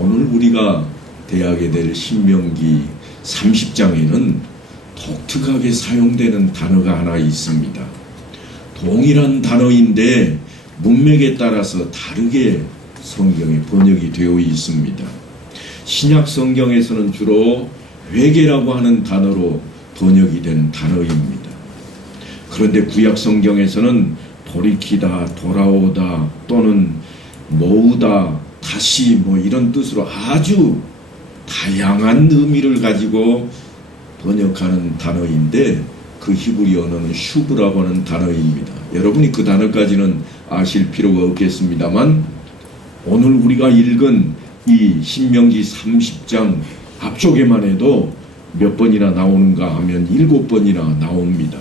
오늘 우리가 대하게 될 신명기 30장에는 독특하게 사용되는 단어가 하나 있습니다. 동일한 단어인데 문맥에 따라서 다르게 성경에 번역이 되어 있습니다. 신약 성경에서는 주로 회개라고 하는 단어로 번역이 된 단어입니다. 그런데 구약 성경에서는 돌이키다, 돌아오다 또는 모으다, 다시 이런 뜻으로 아주 다양한 의미를 가지고 번역하는 단어인데 그 히브리 언어는 슈브라고 하는 단어입니다. 여러분이 그 단어까지는 아실 필요가 없겠습니다만 오늘 우리가 읽은 이 신명기 30장 앞쪽에만 해도 몇 번이나 나오는가 하면 7번이나 나옵니다.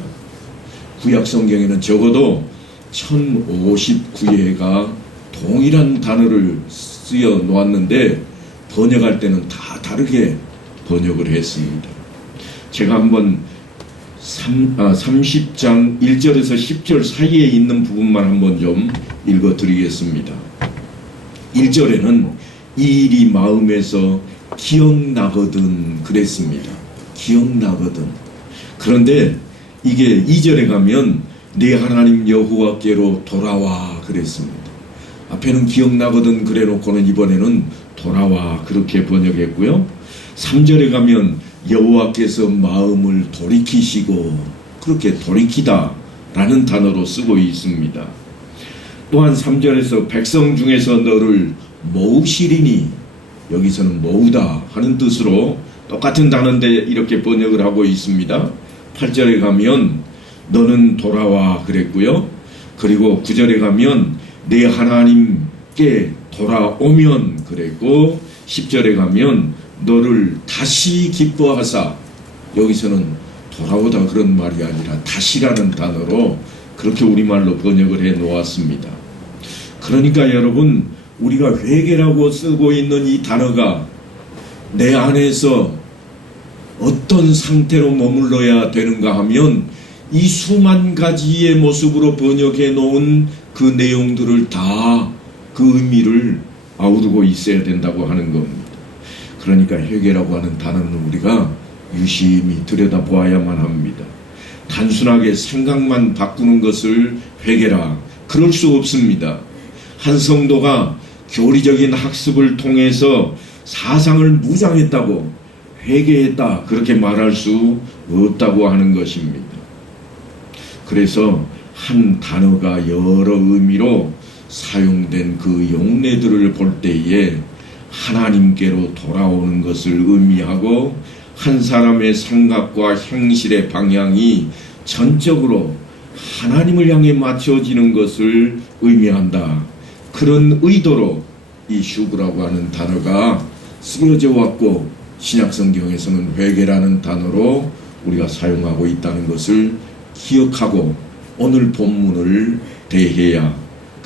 구약 성경에는 적어도 1059회가 동일한 단어를 쓰여 놓았는데 번역할 때는 다 다르게 번역을 했습니다. 제가 한번 30장 1절에서 10절 사이에 있는 부분만 한번 좀 읽어 드리겠습니다. 1절에는 이 일이 마음에서 기억나거든 그랬습니다. 기억나거든. 그런데 이게 2절에 가면 내 하나님 여호와께로 돌아와 그랬습니다. 앞에는 기억나거든 그래 놓고는 이번에는 돌아와 그렇게 번역했고요. 3절에 가면 여호와께서 마음을 돌이키시고 그렇게 돌이키다 라는 단어로 쓰고 있습니다. 또한 3절에서 백성 중에서 너를 모으시리니 여기서는 모으다 하는 뜻으로 똑같은 단어인데 이렇게 번역을 하고 있습니다. 8절에 가면 너는 돌아와 그랬고요. 그리고 9절에 가면 내 하나님께 돌아오면 그랬고 10절에 가면 너를 다시 기뻐하사 여기서는 돌아오다 그런 말이 아니라 다시라는 단어로 그렇게 우리말로 번역을 해 놓았습니다. 그러니까 여러분 우리가 회개라고 쓰고 있는 이 단어가 내 안에서 어떤 상태로 머물러야 되는가 하면 이 수만 가지의 모습으로 번역해 놓은 그 내용들을 다 그 의미를 아우르고 있어야 된다고 하는 겁니다. 그러니까 회개라고 하는 단어는 우리가 유심히 들여다보아야만 합니다. 단순하게 생각만 바꾸는 것을 회개라 그럴 수 없습니다. 한 성도가 교리적인 학습을 통해서 사상을 무장했다고 회개했다 그렇게 말할 수 없다고 하는 것입니다. 그래서 한 단어가 여러 의미로 사용된 그 용례들을 볼 때에 하나님께로 돌아오는 것을 의미하고 한 사람의 생각과 행실의 방향이 전적으로 하나님을 향해 맞춰지는 것을 의미한다. 그런 의도로 이 슈브라고 하는 단어가 쓰여져 왔고 신약성경에서는 회개라는 단어로 우리가 사용하고 있다는 것을 기억하고 오늘 본문을 대해야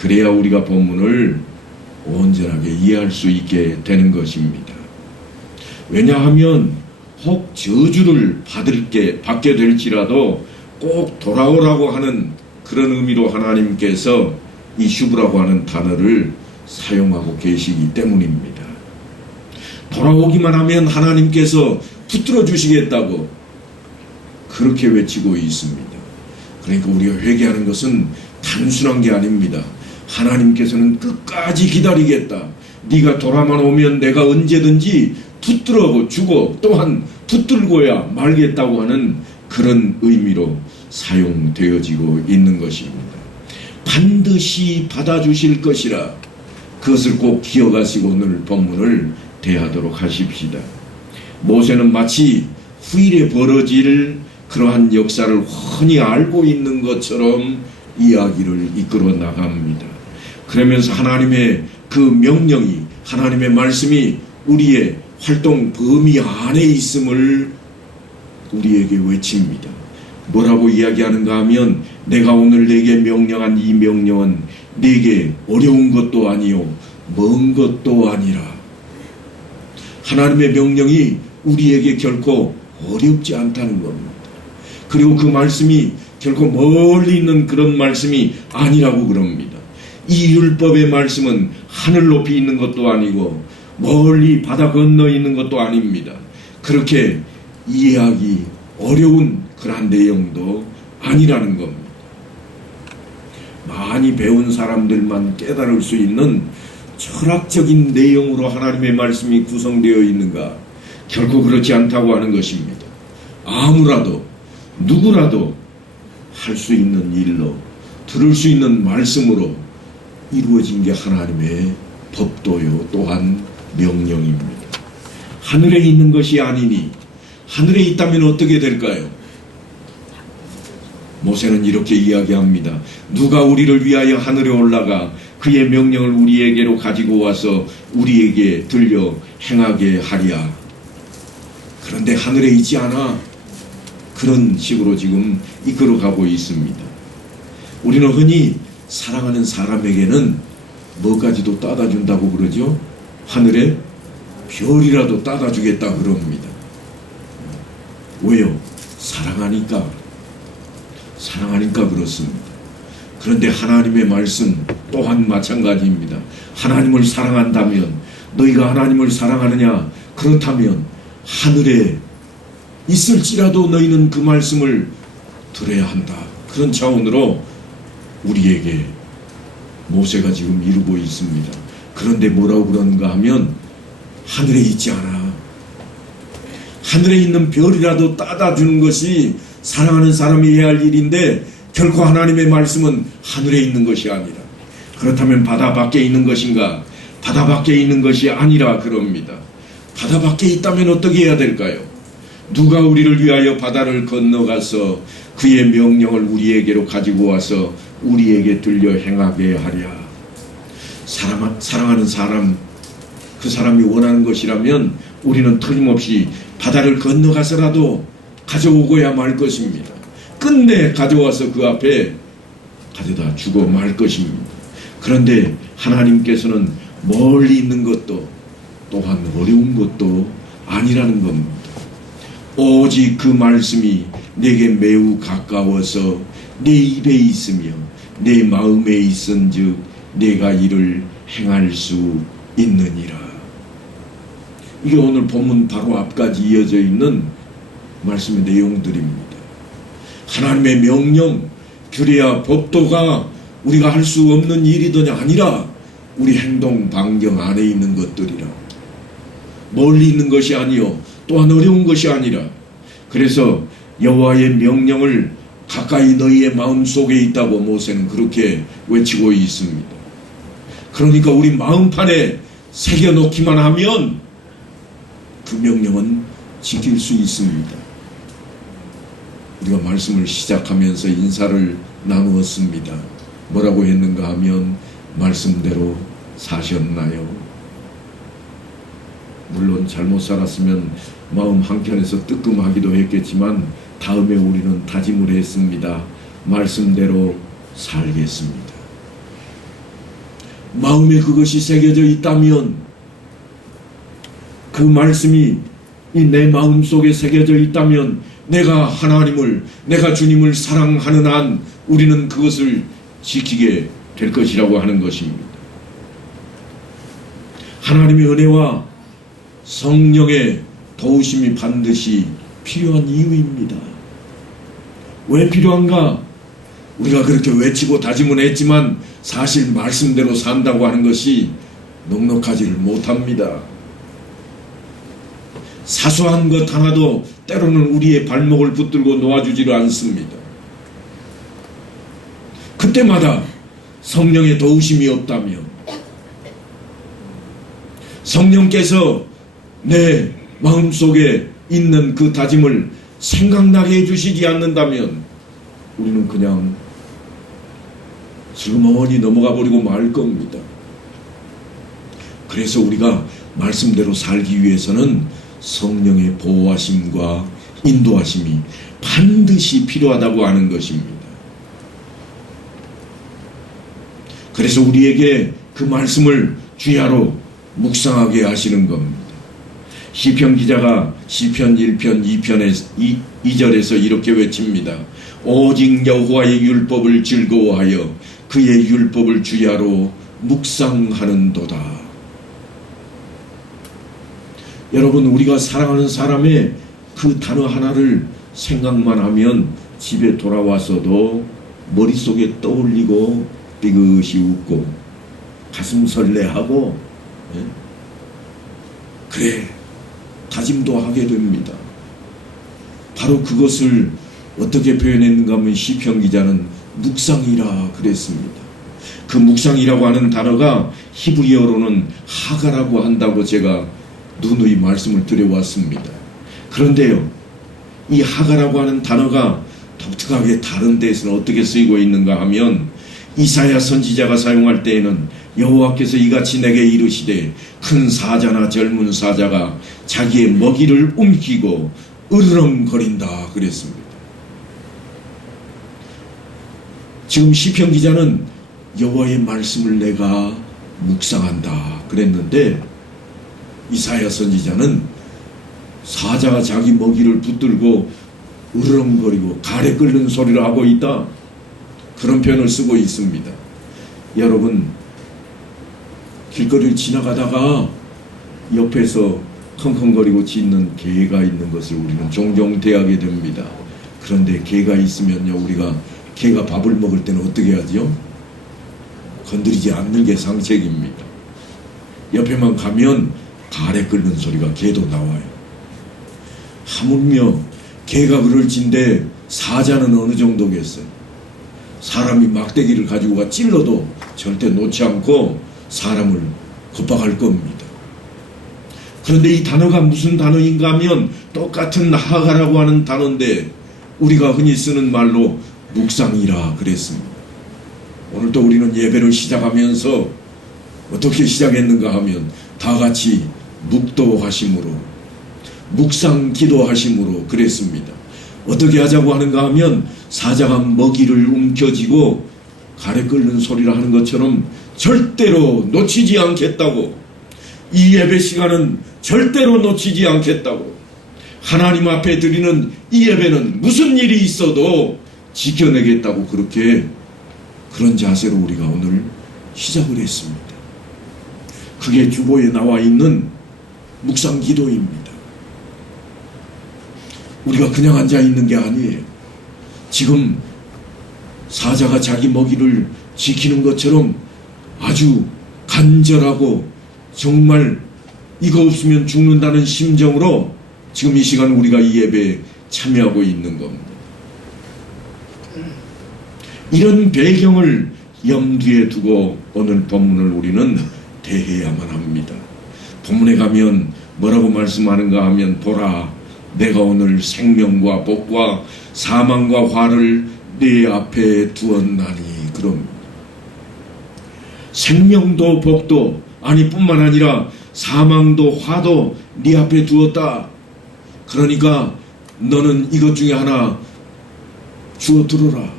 그래야 우리가 본문을 온전하게 이해할 수 있게 되는 것입니다. 왜냐하면 혹 저주를 받게 될지라도 꼭 돌아오라고 하는 그런 의미로 하나님께서 이 슈브라고 하는 단어를 사용하고 계시기 때문입니다. 돌아오기만 하면 하나님께서 붙들어 주시겠다고 그렇게 외치고 있습니다. 그러니까 우리가 회개하는 것은 단순한 게 아닙니다. 하나님께서는 끝까지 기다리겠다. 네가 돌아만 오면 내가 언제든지 붙들어 주고 또한 붙들고야 말겠다고 하는 그런 의미로 사용되어지고 있는 것입니다. 반드시 받아주실 것이라 그것을 꼭 기억하시고 오늘 본문을 대하도록 하십시다. 모세는 마치 후일에 벌어질 그러한 역사를 훤히 알고 있는 것처럼 이야기를 이끌어 나갑니다. 그러면서 하나님의 그 명령이 하나님의 말씀이 우리의 활동 범위 안에 있음을 우리에게 외칩니다. 뭐라고 이야기하는가 하면 내가 오늘 내게 명령한 이 명령은 내게 어려운 것도 아니요 먼 것도 아니라 하나님의 명령이 우리에게 결코 어렵지 않다는 겁니다. 그리고 그 말씀이 결코 멀리 있는 그런 말씀이 아니라고 그럽니다. 이 율법의 말씀은 하늘 높이 있는 것도 아니고 멀리 바다 건너 있는 것도 아닙니다. 그렇게 이해하기 어려운 그러한 내용도 아니라는 겁니다. 많이 배운 사람들만 깨달을 수 있는 철학적인 내용으로 하나님의 말씀이 구성되어 있는가? 결코 그렇지 않다고 하는 것입니다. 아무라도 누구라도 할 수 있는 일로, 들을 수 있는 말씀으로 이루어진 게 하나님의 법도요, 또한 명령입니다. 하늘에 있는 것이 아니니, 하늘에 있다면 어떻게 될까요? 모세는 이렇게 이야기합니다. 누가 우리를 위하여 하늘에 올라가 그의 명령을 우리에게로 가지고 와서 우리에게 들려 행하게 하랴. 그런데 하늘에 있지 않아. 그런 식으로 지금 이끌어가고 있습니다. 우리는 흔히 사랑하는 사람에게는 뭐까지도 따다 준다고 그러죠? 하늘에 별이라도 따다 주겠다 그럽니다. 왜요? 사랑하니까 그렇습니다. 그런데 하나님의 말씀 또한 마찬가지입니다. 하나님을 사랑한다면, 너희가 하나님을 사랑하느냐? 그렇다면 하늘에 있을지라도 너희는 그 말씀을 들어야 한다. 그런 차원으로 우리에게 모세가 지금 이루고 있습니다. 그런데 뭐라고 그러는가 하면 하늘에 있지 않아. 하늘에 있는 별이라도 따다 주는 것이 사랑하는 사람이 해야 할 일인데 결코 하나님의 말씀은 하늘에 있는 것이 아니라, 그렇다면 바다 밖에 있는 것인가? 바다 밖에 있는 것이 아니라 그럽니다. 바다 밖에 있다면 어떻게 해야 될까요? 누가 우리를 위하여 바다를 건너가서 그의 명령을 우리에게로 가지고 와서 우리에게 들려 행하게 하랴. 사랑하는 사람, 그 사람이 원하는 것이라면 우리는 틀림없이 바다를 건너가서라도 가져오고야 말 것입니다. 끝내 가져와서 그 앞에 가져다 주고 말 것입니다. 그런데 하나님께서는 멀리 있는 것도 또한 어려운 것도 아니라는 겁니다. 오직 그 말씀이 내게 매우 가까워서 내 입에 있으며 내 마음에 있은즉 내가 이를 행할 수 있느니라. 이게 오늘 본문 바로 앞까지 이어져 있는 말씀의 내용들입니다. 하나님의 명령, 규례와 법도가 우리가 할 수 없는 일이더냐? 아니라 우리 행동 반경 안에 있는 것들이라. 멀리 있는 것이 아니요 또한 어려운 것이 아니라. 그래서 여호와의 명령을 가까이 너희의 마음속에 있다고 모세는 그렇게 외치고 있습니다. 그러니까 우리 마음판에 새겨놓기만 하면 그 명령은 지킬 수 있습니다. 우리가 말씀을 시작하면서 인사를 나누었습니다. 뭐라고 했는가 하면 말씀대로 사셨나요? 물론 잘못 살았으면 마음 한켠에서 뜨끔하기도 했겠지만 다음에 우리는 다짐을 했습니다. 말씀대로 살겠습니다. 마음에 그것이 새겨져 있다면, 그 말씀이 내 마음속에 새겨져 있다면 내가 하나님을, 내가 주님을 사랑하는 한 우리는 그것을 지키게 될 것이라고 하는 것입니다. 하나님의 은혜와 성령의 도우심이 반드시 필요한 이유입니다. 왜 필요한가? 우리가 그렇게 외치고 다짐은 했지만 사실 말씀대로 산다고 하는 것이 넉넉하지를 못합니다. 사소한 것 하나도 때로는 우리의 발목을 붙들고 놓아주지를 않습니다. 그때마다 성령의 도우심이 없다면, 성령께서 내 마음속에 있는 그 다짐을 생각나게 해주시지 않는다면 우리는 그냥 슬그머니 넘어가 버리고 말 겁니다. 그래서 우리가 말씀대로 살기 위해서는 성령의 보호하심과 인도하심이 반드시 필요하다고 하는 것입니다. 그래서 우리에게 그 말씀을 주야로 묵상하게 하시는 겁니다. 시편 기자가 시편 1편 2절에서 이렇게 외칩니다. 오직 여호와의 율법을 즐거워하여 그의 율법을 주야로 묵상하는도다. 여러분, 우리가 사랑하는 사람의 그 단어 하나를 생각만 하면 집에 돌아와서도 머릿속에 떠올리고 삐긋이 웃고 가슴 설레하고, 예? 그래, 다짐도 하게 됩니다. 바로 그것을 어떻게 표현했는가 하면 시편 기자는 묵상이라 그랬습니다. 그 묵상이라고 하는 단어가 히브리어로는 하가라고 한다고 제가 누누이 말씀을 드려왔습니다. 그런데요, 이 하가라고 하는 단어가 독특하게 다른 데에서는 어떻게 쓰이고 있는가 하면 이사야 선지자가 사용할 때에는 여호와께서 이같이 내게 이르시되 큰 사자나 젊은 사자가 자기의 먹이를 움키고 으르렁거린다 그랬습니다. 지금 시편 기자는 여호와의 말씀을 내가 묵상한다 그랬는데 이사야 선지자는 사자가 자기 먹이를 붙들고 으르렁거리고 가래 끓는 소리를 하고 있다, 그런 표현을 쓰고 있습니다. 여러분, 길거리를 지나가다가 옆에서 컹컹거리고 짖는 개가 있는 것을 우리는 종종 대하게 됩니다. 그런데 개가 있으면요, 우리가 개가 밥을 먹을 때는 어떻게 하죠? 건드리지 않는 게 상책입니다. 옆에만 가면 가래 끓는 소리가 개도 나와요. 하물며 개가 그럴진데 사자는 어느 정도겠어요? 사람이 막대기를 가지고 가 찔러도 절대 놓지 않고 사람을 겁박할 겁니다. 그런데 이 단어가 무슨 단어인가 하면 똑같은 하가라고 하는 단어인데 우리가 흔히 쓰는 말로 묵상이라 그랬습니다. 오늘도 우리는 예배를 시작하면서 어떻게 시작했는가 하면 다 같이 묵도하심으로, 묵상 기도하심으로 그랬습니다. 어떻게 하자고 하는가 하면 사자가 먹이를 움켜쥐고 가래 끓는 소리를 하는 것처럼 절대로 놓치지 않겠다고, 이 예배 시간은 절대로 놓치지 않겠다고, 하나님 앞에 드리는 이 예배는 무슨 일이 있어도 지켜내겠다고, 그런 자세로 우리가 오늘 시작을 했습니다. 그게 주보에 나와 있는 묵상 기도입니다. 우리가 그냥 앉아 있는 게 아니에요. 지금 사자가 자기 먹이를 지키는 것처럼 아주 간절하고 정말 이거 없으면 죽는다는 심정으로 지금 이 시간 우리가 이 예배에 참여하고 있는 겁니다. 이런 배경을 염두에 두고 오늘 본문을 우리는 대해야만 합니다. 본문에 가면 뭐라고 말씀하는가 하면, 보라, 내가 오늘 생명과 복과 사망과 화를 네 앞에 두었나니, 그럽니다. 생명도 복도 아니 뿐만 아니라 사망도 화도 네 앞에 두었다. 그러니까 너는 이것 중에 하나 주워 들어라.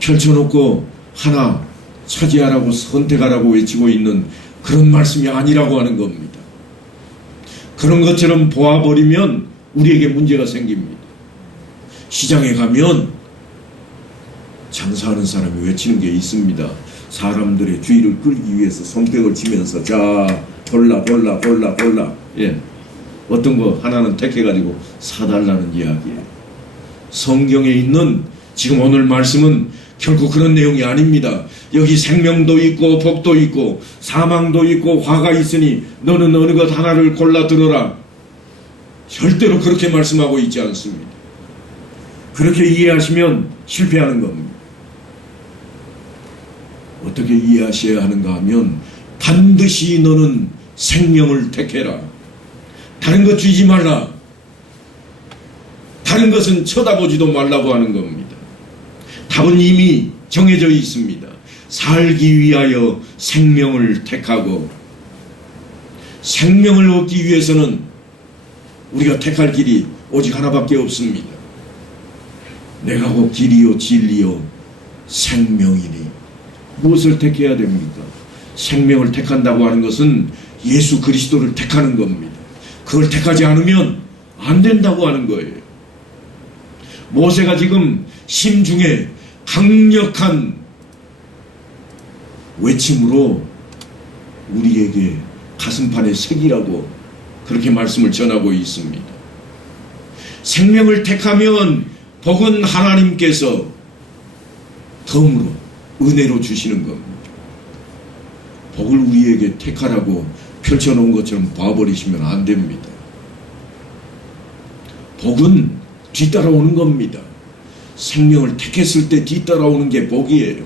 펼쳐놓고 하나 차지하라고, 선택하라고 외치고 있는 그런 말씀이 아니라고 하는 겁니다. 그런 것처럼 보아버리면 우리에게 문제가 생깁니다. 시장에 가면 장사하는 사람이 외치는 게 있습니다. 사람들의 주의를 끌기 위해서 손뼉을 치면서, 자, 골라. 예. 어떤 거 하나는 택해가지고 사달라는 이야기예요. 성경에 있는 지금 오늘 말씀은 결코 그런 내용이 아닙니다. 여기 생명도 있고 복도 있고 사망도 있고 화가 있으니 너는 어느 것 하나를 골라 들어라. 절대로 그렇게 말씀하고 있지 않습니다. 그렇게 이해하시면 실패하는 겁니다. 어떻게 이해하셔야 하는가 하면, 반드시 너는 생명을 택해라. 다른 것 주지 말라. 다른 것은 쳐다보지도 말라고 하는 겁니다. 답은 이미 정해져 있습니다. 살기 위하여 생명을 택하고, 생명을 얻기 위해서는 우리가 택할 길이 오직 하나밖에 없습니다. 내가 곧 길이요 진리요 생명이니. 무엇을 택해야 됩니까? 생명을 택한다고 하는 것은 예수 그리스도를 택하는 겁니다. 그걸 택하지 않으면 안 된다고 하는 거예요. 모세가 지금 심중에 강력한 외침으로 우리에게 가슴판에 새기라고 그렇게 말씀을 전하고 있습니다. 생명을 택하면 복은 하나님께서 덤으로 은혜로 주시는 겁니다. 복을 우리에게 택하라고 펼쳐놓은 것처럼 봐버리시면 안 됩니다. 복은 뒤따라오는 겁니다. 생명을 택했을 때 뒤따라오는 게 복이에요.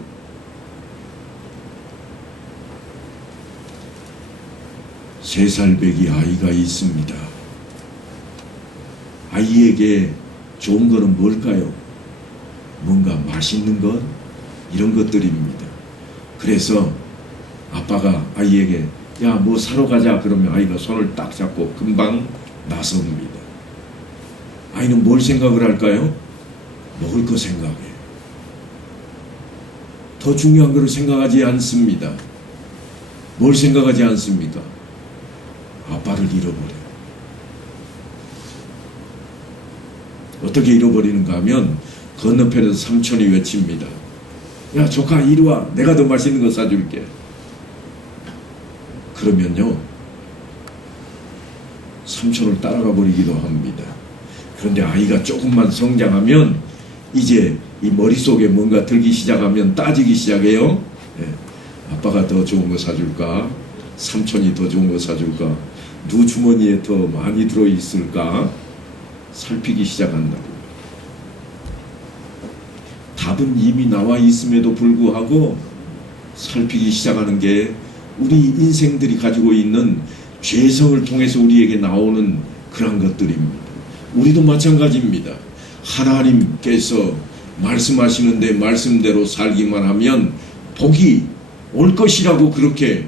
세 살배기 아이가 있습니다. 아이에게 좋은 거는 뭘까요? 뭔가 맛있는 것? 이런 것들입니다. 그래서 아빠가 아이에게 야, 뭐 사러 가자 그러면 아이가 손을 딱 잡고 금방 나섭니다. 아이는 뭘 생각을 할까요? 먹을 거 생각해요. 더 중요한 것을 생각하지 않습니다. 뭘 생각하지 않습니까? 아빠를 잃어버려요. 어떻게 잃어버리는가 하면 건너편에서 삼촌이 외칩니다. 야, 조카 이리 와. 내가 더 맛있는 거 사줄게. 그러면요, 삼촌을 따라가 버리기도 합니다. 그런데 아이가 조금만 성장하면 이제 이 머릿속에 뭔가 들기 시작하면 따지기 시작해요. 네. 아빠가 더 좋은 거 사줄까? 삼촌이 더 좋은 거 사줄까? 누구 주머니에 더 많이 들어있을까? 살피기 시작한다고. 답은 이미 나와 있음에도 불구하고 살피기 시작하는 게 우리 인생들이 가지고 있는 죄성을 통해서 우리에게 나오는 그런 것들입니다. 우리도 마찬가지입니다. 하나님께서 말씀하시는데 말씀대로 살기만 하면 복이 올 것이라고 그렇게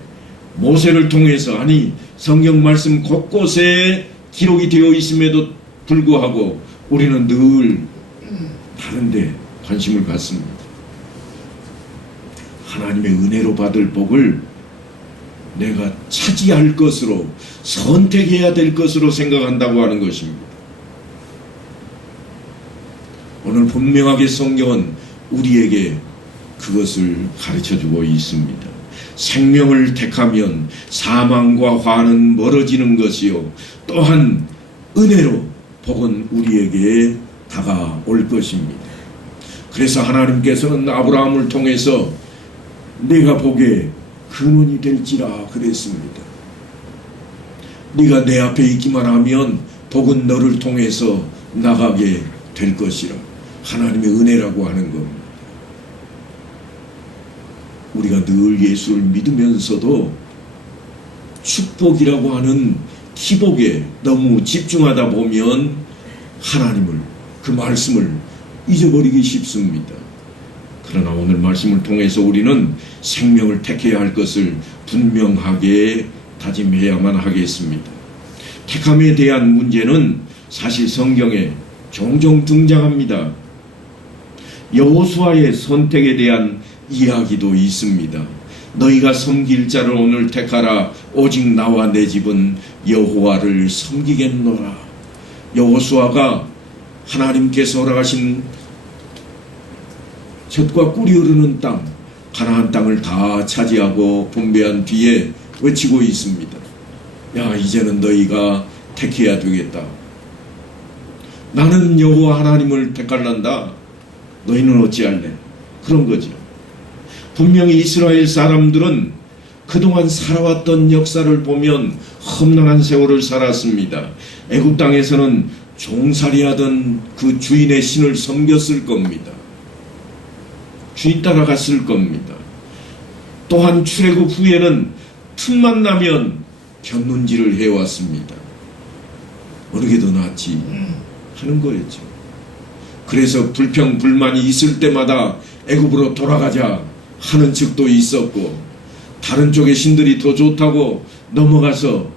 모세를 통해서, 아니 성경 말씀 곳곳에 기록이 되어 있음에도 불구하고 우리는 늘 다른 데 관심을 갖습니다. 하나님의 은혜로 받을 복을 내가 차지할 것으로, 선택해야 될 것으로 생각한다고 하는 것입니다. 오늘 분명하게 성경은 우리에게 그것을 가르쳐주고 있습니다. 생명을 택하면 사망과 화는 멀어지는 것이요, 또한 은혜로 복은 우리에게 다가올 것입니다. 그래서 하나님께서는 아브라함을 통해서 내가 복의 근원이 될지라 그랬습니다. 네가 내 앞에 있기만 하면 복은 너를 통해서 나가게 될 것이라. 하나님의 은혜라고 하는 겁니다. 우리가 늘 예수를 믿으면서도 축복이라고 하는 기복에 너무 집중하다 보면 하나님을, 그 말씀을 잊어버리기 쉽습니다. 그러나 오늘 말씀을 통해서 우리는 생명을 택해야 할 것을 분명하게 다짐해야만 하겠습니다. 택함에 대한 문제는 사실 성경에 종종 등장합니다. 여호수아의 선택에 대한 이야기도 있습니다. 너희가 섬길 자를 오늘 택하라. 오직 나와 내 집은 여호와를 섬기겠노라. 여호수아가 하나님께서 허락하신 젖과 꿀이 흐르는 땅, 가나안 땅을 다 차지하고 분배한 뒤에 외치고 있습니다. 야, 이제는 너희가 택해야 되겠다. 나는 여호와 하나님을 택할란다. 너희는 어찌할래? 그런 거죠. 분명히 이스라엘 사람들은 그동안 살아왔던 역사를 보면 험난한 세월을 살았습니다. 애굽 땅에서는 종살이하던 그 주인의 신을 섬겼을 겁니다. 주인 따라갔을 겁니다. 또한 출애굽 후에는 틈만 나면 견눈질을 해왔습니다. 어느 게 더 낫지 하는 거였죠. 그래서 불평 불만이 있을 때마다 애굽으로 돌아가자 하는 측도 있었고, 다른 쪽의 신들이 더 좋다고 넘어가서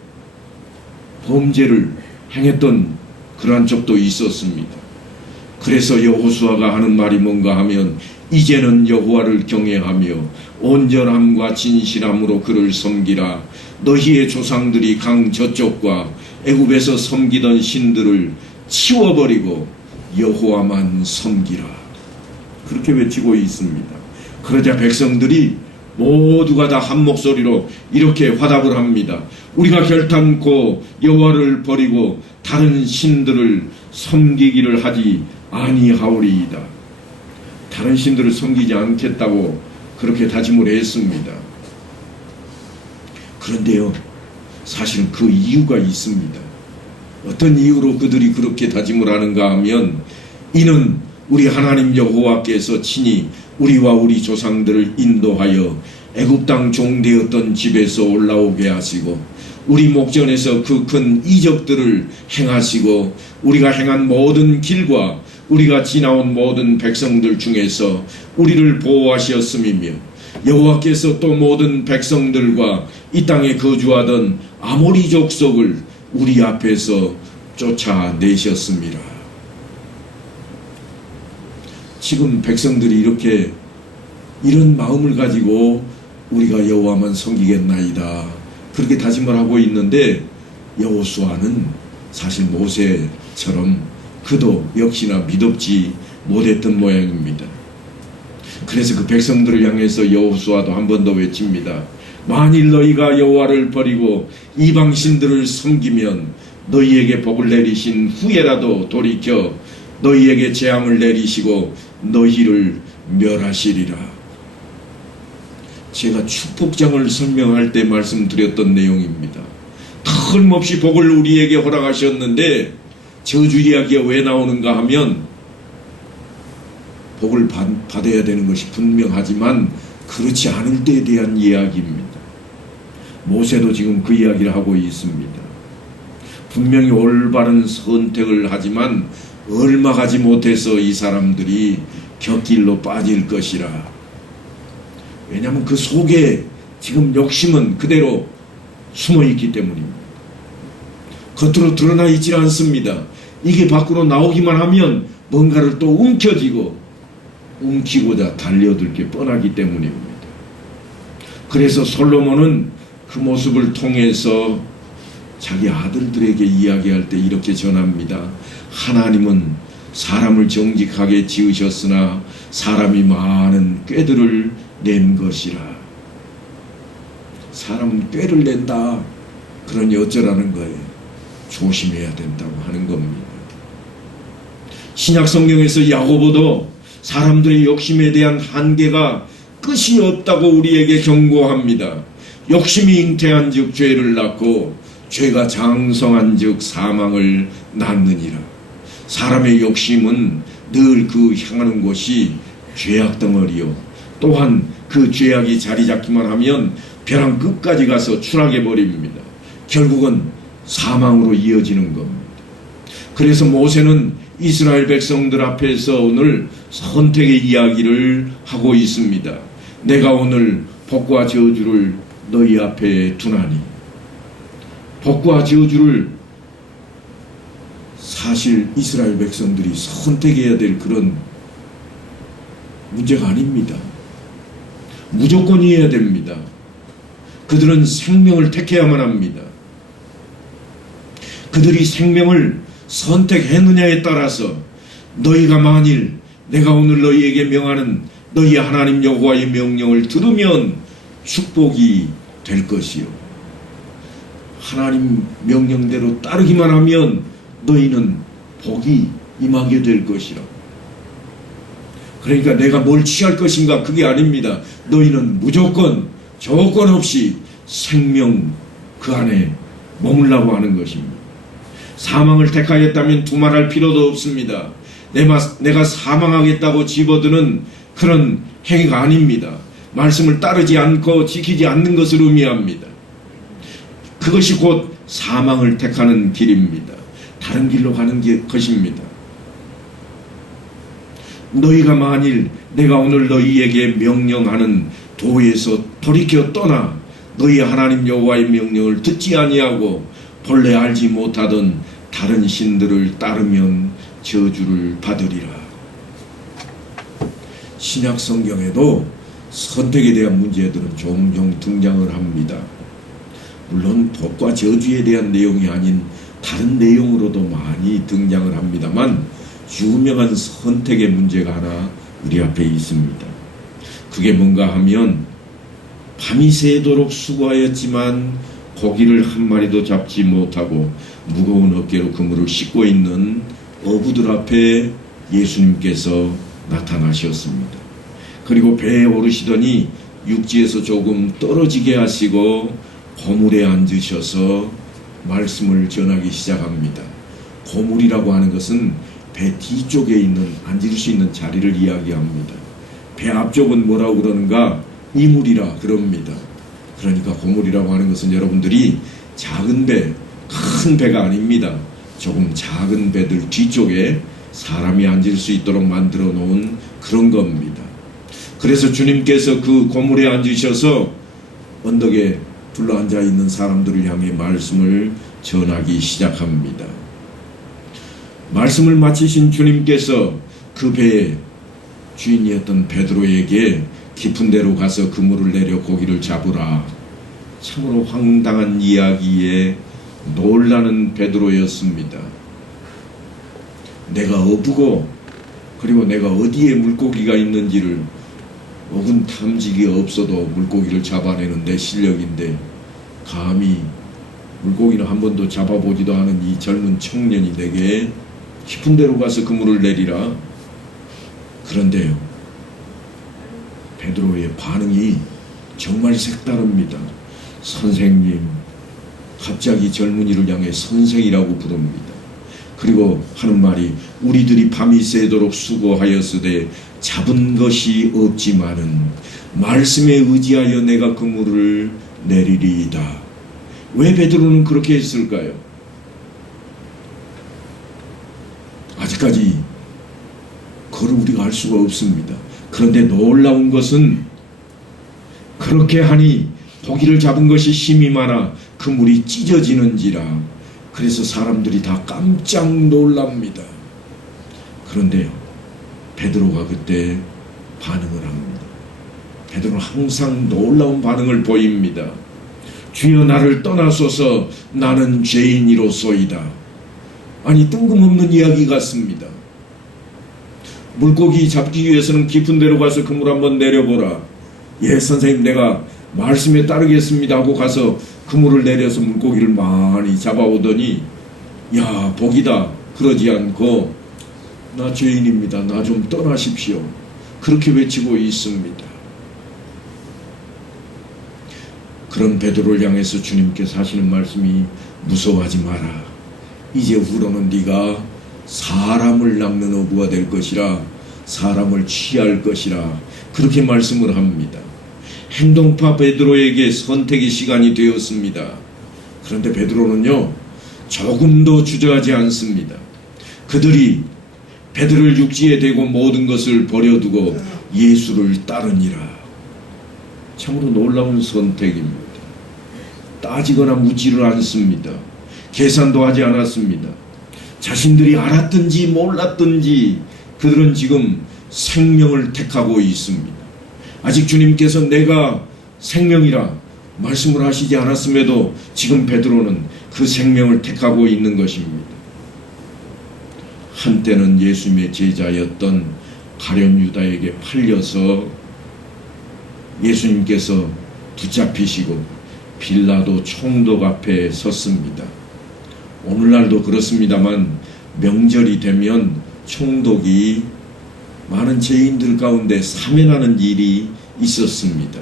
범죄를 행했던 그러한 쪽도 있었습니다. 그래서 여호수아가 하는 말이 뭔가 하면, 이제는 여호와를 경외하며 온전함과 진실함으로 그를 섬기라. 너희의 조상들이 강 저쪽과 애굽에서 섬기던 신들을 치워버리고 여호와만 섬기라. 그렇게 외치고 있습니다. 그러자 백성들이 모두가 다 한 목소리로 이렇게 화답을 합니다. 우리가 결탄코 여호와를 버리고 다른 신들을 섬기기를 하지 아니하오리이다. 다른 신들을 섬기지 않겠다고 그렇게 다짐을 했습니다. 그런데요, 사실 그 이유가 있습니다. 어떤 이유로 그들이 그렇게 다짐을 하는가 하면, 이는 우리 하나님 여호와께서 친히 우리와 우리 조상들을 인도하여 애굽 땅 종되었던 집에서 올라오게 하시고 우리 목전에서 그 큰 이적들을 행하시고 우리가 행한 모든 길과 우리가 지나온 모든 백성들 중에서 우리를 보호하셨음이며, 여호와께서 또 모든 백성들과 이 땅에 거주하던 아모리 족속을 우리 앞에서 쫓아내셨습니다. 지금 백성들이 이렇게 이런 마음을 가지고 우리가 여호와만 섬기겠나이다 그렇게 다짐을 하고 있는데, 여호수아는 사실 모세처럼 그도 역시나 믿음지 못했던 모양입니다. 그래서 그 백성들을 향해서 여호수아도 한 번 더 외칩니다. 만일 너희가 여호와를 버리고 이방 신들을 섬기면 너희에게 복을 내리신 후에라도 돌이켜 너희에게 재앙을 내리시고 너희를 멸하시리라. 제가 축복장을 설명할 때 말씀드렸던 내용입니다. 틀림없이 복을 우리에게 허락하셨는데 저주 이야기가 왜 나오는가 하면, 복을 받아야 되는 것이 분명하지만 그렇지 않을 때에 대한 이야기입니다. 모세도 지금 그 이야기를 하고 있습니다. 분명히 올바른 선택을 하지만 얼마 가지 못해서 이 사람들이 곁길로 빠질 것이라. 왜냐하면 그 속에 지금 욕심은 그대로 숨어있기 때문입니다. 겉으로 드러나 있지 않습니다. 이게 밖으로 나오기만 하면 뭔가를 또 움키고자 달려들 게 뻔하기 때문입니다. 그래서 솔로몬은 그 모습을 통해서 자기 아들들에게 이야기할 때 이렇게 전합니다. 하나님은 사람을 정직하게 지으셨으나 사람이 많은 꾀들을 낸 것이라. 사람은 꾀를 낸다. 그러니 어쩌라는 거예요? 조심해야 된다고 하는 겁니다. 신약 성경에서 야고보도 사람들의 욕심에 대한 한계가 끝이 없다고 우리에게 경고합니다. 욕심이 잉태한 즉 죄를 낳고 죄가 장성한 즉 사망을 낳느니라. 사람의 욕심은 늘 그 향하는 곳이 죄악 덩어리요, 또한 그 죄악이 자리 잡기만 하면 벼랑 끝까지 가서 추락해 버립니다. 결국은 사망으로 이어지는 겁니다. 그래서 모세는 이스라엘 백성들 앞에서 오늘 선택의 이야기를 하고 있습니다. 내가 오늘 복과 저주를 너희 앞에 두나니. 복과 저주를 사실 이스라엘 백성들이 선택해야 될 그런 문제가 아닙니다. 무조건이어야 됩니다. 그들은 생명을 택해야만 합니다. 그들이 생명을 선택했느냐에 따라서 너희가 만일 내가 오늘 너희에게 명하는 너희 하나님 여호와의 명령을 들으면 축복이 될 것이요, 하나님 명령대로 따르기만 하면 너희는 복이 임하게 될 것이라. 그러니까 내가 뭘 취할 것인가 그게 아닙니다. 너희는 무조건 조건 없이 생명 그 안에 머물라고 하는 것입니다. 사망을 택하였다면 두말할 필요도 없습니다. 내가 사망하겠다고 집어드는 그런 행위가 아닙니다. 말씀을 따르지 않고 지키지 않는 것을 의미합니다. 그것이 곧 사망을 택하는 길입니다. 다른 길로 가는 것입니다. 너희가 만일 내가 오늘 너희에게 명령하는 도에서 돌이켜 떠나 너희 하나님 여호와의 명령을 듣지 아니하고 본래 알지 못하던 다른 신들을 따르면 저주를 받으리라. 신약 성경에도 선택에 대한 문제들은 종종 등장을 합니다. 물론 복과 저주에 대한 내용이 아닌 다른 내용으로도 많이 등장을 합니다만 유명한 선택의 문제가 하나 우리 앞에 있습니다. 그게 뭔가 하면 밤이 새도록 수고하였지만 고기를 한 마리도 잡지 못하고 무거운 어깨로 그물을 싣고 있는 어부들 앞에 예수님께서 나타나셨습니다. 그리고 배에 오르시더니 육지에서 조금 떨어지게 하시고 고물에 앉으셔서 말씀을 전하기 시작합니다. 고물이라고 하는 것은 배 뒤쪽에 있는 앉을 수 있는 자리를 이야기합니다. 배 앞쪽은 뭐라고 그러는가? 이물이라 그럽니다. 그러니까 고물이라고 하는 것은 여러분들이 작은 배, 큰 배가 아닙니다. 조금 작은 배들 뒤쪽에 사람이 앉을 수 있도록 만들어 놓은 그런 겁니다. 그래서 주님께서 그 고물에 앉으셔서 언덕에 둘러앉아 있는 사람들을 향해 말씀을 전하기 시작합니다. 말씀을 마치신 주님께서 그 배의 주인이었던 베드로에게 깊은 데로 가서 그물을 내려 고기를 잡으라. 참으로 황당한 이야기에 놀라는 베드로였습니다. 내가 어부고 그리고 내가 어디에 물고기가 있는지를 어군 탐지기 없어도 물고기를 잡아내는 내 실력인데 감히 물고기는 한 번도 잡아보지도 않은 이 젊은 청년이 내게 깊은 데로 가서 그물을 내리라. 그런데요, 베드로의 반응이 정말 색다릅니다. 선생님, 갑자기 젊은이를 향해 선생이라고 부릅니다. 그리고 하는 말이 우리들이 밤이 새도록 수고하였으되 잡은 것이 없지만은 말씀에 의지하여 내가 그물을 내리리이다. 왜 베드로는 그렇게 했을까요? 아직까지 그걸 우리가 알 수가 없습니다. 그런데 놀라운 것은 그렇게 하니 고기를 잡은 것이 힘이 많아 그물이 찢어지는지라. 그래서 사람들이 다 깜짝 놀랍니다. 그런데요, 베드로가 그때 반응을 합니다. 베드로는 항상 놀라운 반응을 보입니다. 주여 나를 떠나소서 나는 죄인이로소이다. 아니, 뜬금없는 이야기 같습니다. 물고기 잡기 위해서는 깊은 데로 가서 그물 한번 내려보라. 예, 선생님, 내가 말씀에 따르겠습니다 하고 가서 그물을 내려서 물고기를 많이 잡아오더니 야, 복이다. 그러지 않고 나 죄인입니다. 나 좀 떠나십시오. 그렇게 외치고 있습니다. 그런 베드로를 향해서 주님께서 하시는 말씀이 무서워하지 마라. 이제후로는 네가 사람을 낚는 어부가 될 것이라. 사람을 취할 것이라. 그렇게 말씀을 합니다. 행동파 베드로에게 선택의 시간이 되었습니다. 그런데 베드로는요, 조금도 주저하지 않습니다. 그들이 베드로를 육지에 대고 모든 것을 버려두고 예수를 따르니라. 참으로 놀라운 선택입니다. 따지거나 묻지를 않습니다. 계산도 하지 않았습니다. 자신들이 알았든지 몰랐든지 그들은 지금 생명을 택하고 있습니다. 아직 주님께서 내가 생명이라 말씀을 하시지 않았음에도 지금 베드로는 그 생명을 택하고 있는 것입니다. 한때는 예수님의 제자였던 가룟 유다에게 팔려서 예수님께서 붙잡히시고 빌라도 총독 앞에 섰습니다. 오늘날도 그렇습니다만 명절이 되면 총독이 많은 죄인들 가운데 사면하는 일이 있었습니다.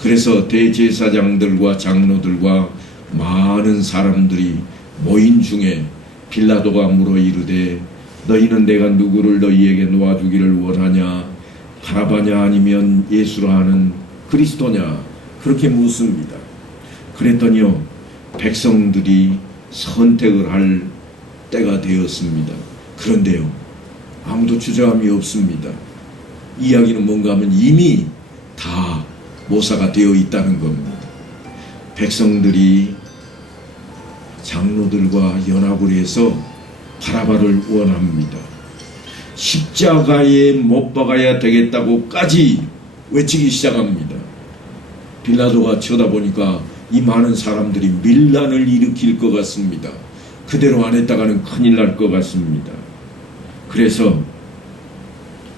그래서 대제사장들과 장로들과 많은 사람들이 모인 중에 빌라도가 물어 이르되 너희는 내가 누구를 너희에게 놓아주기를 원하냐? 바라바냐 아니면 예수라 하는 그리스도냐? 그렇게 묻습니다. 그랬더니요, 백성들이 선택을 할 때가 되었습니다. 그런데요, 아무도 주저함이 없습니다. 이야기는 뭔가 하면 이미 다 모사가 되어 있다는 겁니다. 백성들이 장로들과 연합을 해서 바라바를 원합니다. 십자가에 못 박아야 되겠다고까지 외치기 시작합니다. 빌라도가 쳐다보니까 이 많은 사람들이 밀란을 일으킬 것 같습니다. 그대로 안 했다가는 큰일 날 것 같습니다. 그래서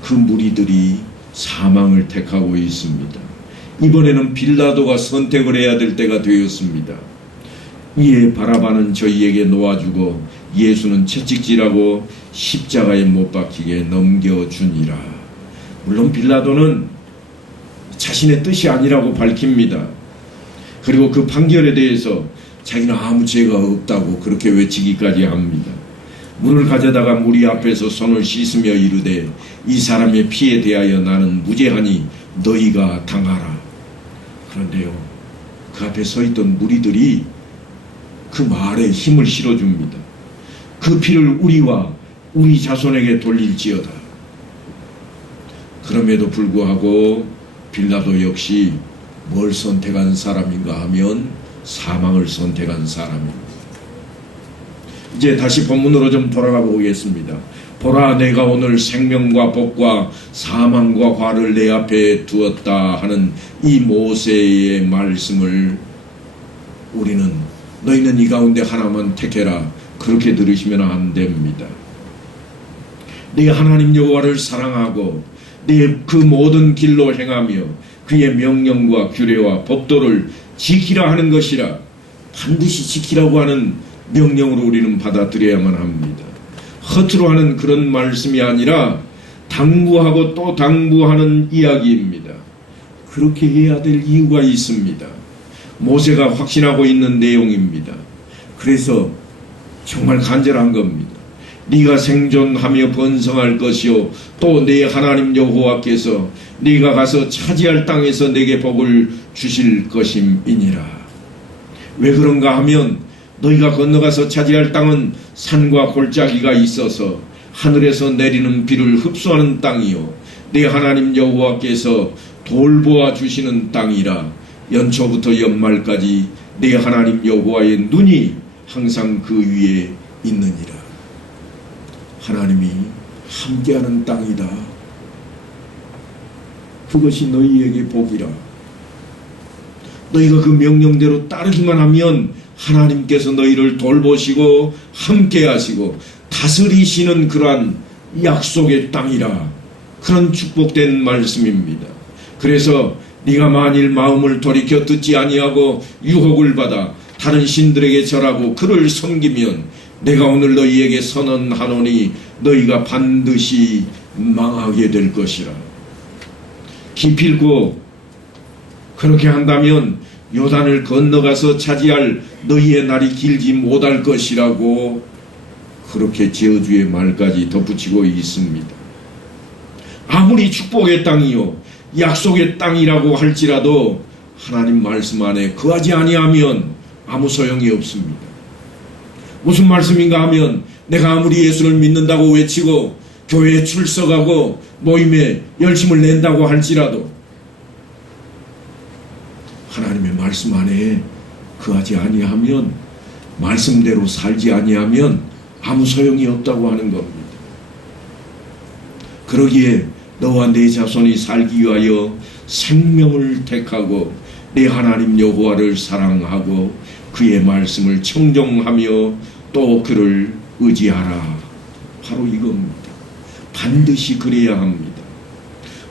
그 무리들이 사망을 택하고 있습니다. 이번에는 빌라도가 선택을 해야 될 때가 되었습니다. 이에 바라바는 저희에게 놓아주고 예수는 채찍질하고 십자가에 못 박히게 넘겨주니라. 물론 빌라도는 자신의 뜻이 아니라고 밝힙니다. 그리고 그 판결에 대해서 자기는 아무 죄가 없다고 그렇게 외치기까지 합니다. 물을 가져다가 무리 앞에서 손을 씻으며 이르되 이 사람의 피에 대하여 나는 무죄하니 너희가 당하라. 그런데요, 그 앞에 서 있던 무리들이 그 말에 힘을 실어줍니다. 그 피를 우리와 우리 자손에게 돌릴지어다. 그럼에도 불구하고 빌라도 역시 뭘 선택한 사람인가 하면 사망을 선택한 사람입니다. 이제 다시 본문으로 좀 돌아가 보겠습니다. 보라, 내가 오늘 생명과 복과 사망과 화를 내 앞에 두었다 하는 이 모세의 말씀을 우리는 너희는 이 가운데 하나만 택해라 그렇게 들으시면 안 됩니다. 네 하나님 여호와를 사랑하고 네 그 모든 길로 행하며 그의 명령과 규례와 법도를 지키라 하는 것이라. 반드시 지키라고 하는 명령으로 우리는 받아들여야만 합니다. 허투루 하는 그런 말씀이 아니라 당부하고 또 당부하는 이야기입니다. 그렇게 해야 될 이유가 있습니다. 모세가 확신하고 있는 내용입니다. 그래서 정말 간절한 겁니다. 네가 생존하며 번성할 것이요 또 내 하나님 여호와께서 네가 가서 차지할 땅에서 내게 복을 주실 것임이니라. 왜 그런가 하면 너희가 건너가서 차지할 땅은 산과 골짜기가 있어서 하늘에서 내리는 비를 흡수하는 땅이요 내 하나님 여호와께서 돌보아 주시는 땅이라. 연초부터 연말까지 내 하나님 여호와의 눈이 항상 그 위에 있느니라. 하나님이 함께하는 땅이다. 그것이 너희에게 복이라. 너희가 그 명령대로 따르기만 하면 하나님께서 너희를 돌보시고 함께하시고 다스리시는 그러한 약속의 땅이라. 그런 축복된 말씀입니다. 그래서 네가 만일 마음을 돌이켜 듣지 아니하고 유혹을 받아 다른 신들에게 절하고 그를 섬기면 내가 오늘 너희에게 선언하노니 너희가 반드시 망하게 될 것이라. 기필코 그렇게 한다면 요단을 건너가서 차지할 너희의 날이 길지 못할 것이라고 그렇게 저주의 말까지 덧붙이고 있습니다. 아무리 축복의 땅이요 약속의 땅이라고 할지라도 하나님 말씀 안에 거하지 아니하면 아무 소용이 없습니다. 무슨 말씀인가 하면 내가 아무리 예수를 믿는다고 외치고 교회에 출석하고 모임에 열심을 낸다고 할지라도 하나님의 말씀 안에 거하지 아니하면, 말씀대로 살지 아니하면 아무 소용이 없다고 하는 겁니다. 그러기에 너와 내 자손이 살기 위하여 생명을 택하고 내 하나님 여호와를 사랑하고 그의 말씀을 청종하며 또 그를 의지하라. 바로 이겁니다. 반드시 그래야 합니다.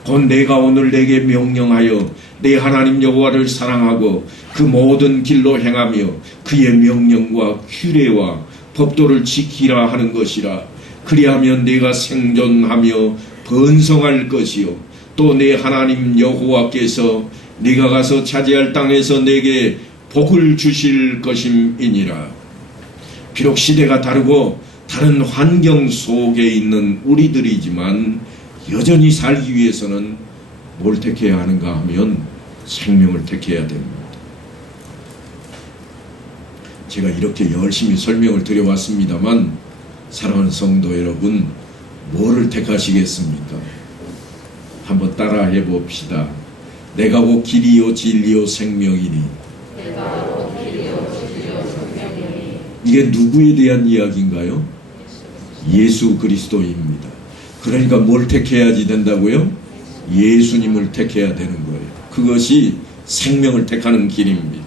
곧 내가 오늘 내게 명령하여 내 하나님 여호와를 사랑하고 그 모든 길로 행하며 그의 명령과 규례와 법도를 지키라 하는 것이라. 그리하면 내가 생존하며 번성할 것이요 또 내 하나님 여호와께서 네가 가서 차지할 땅에서 내게 복을 주실 것임이니라. 비록 시대가 다르고 다른 환경 속에 있는 우리들이지만 여전히 살기 위해서는 뭘 택해야 하는가 하면 생명을 택해야 됩니다. 제가 이렇게 열심히 설명을 드려왔습니다만 사랑하는 성도 여러분, 뭐를 택하시겠습니까? 한번 따라해 봅시다. 내가 곧 길이요 진리요 생명이니. 이게 누구에 대한 이야기인가요? 예수 그리스도입니다. 그러니까 뭘 택해야지 된다고요? 예수님을 택해야 되는 거예요. 그것이 생명을 택하는 길입니다.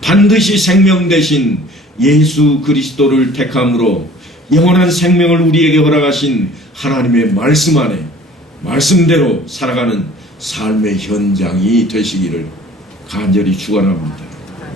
반드시 생명 대신 예수 그리스도를 택함으로 영원한 생명을 우리에게 허락하신 하나님의 말씀 안에 말씀대로 살아가는 삶의 현장이 되시기를 간절히 축원합니다.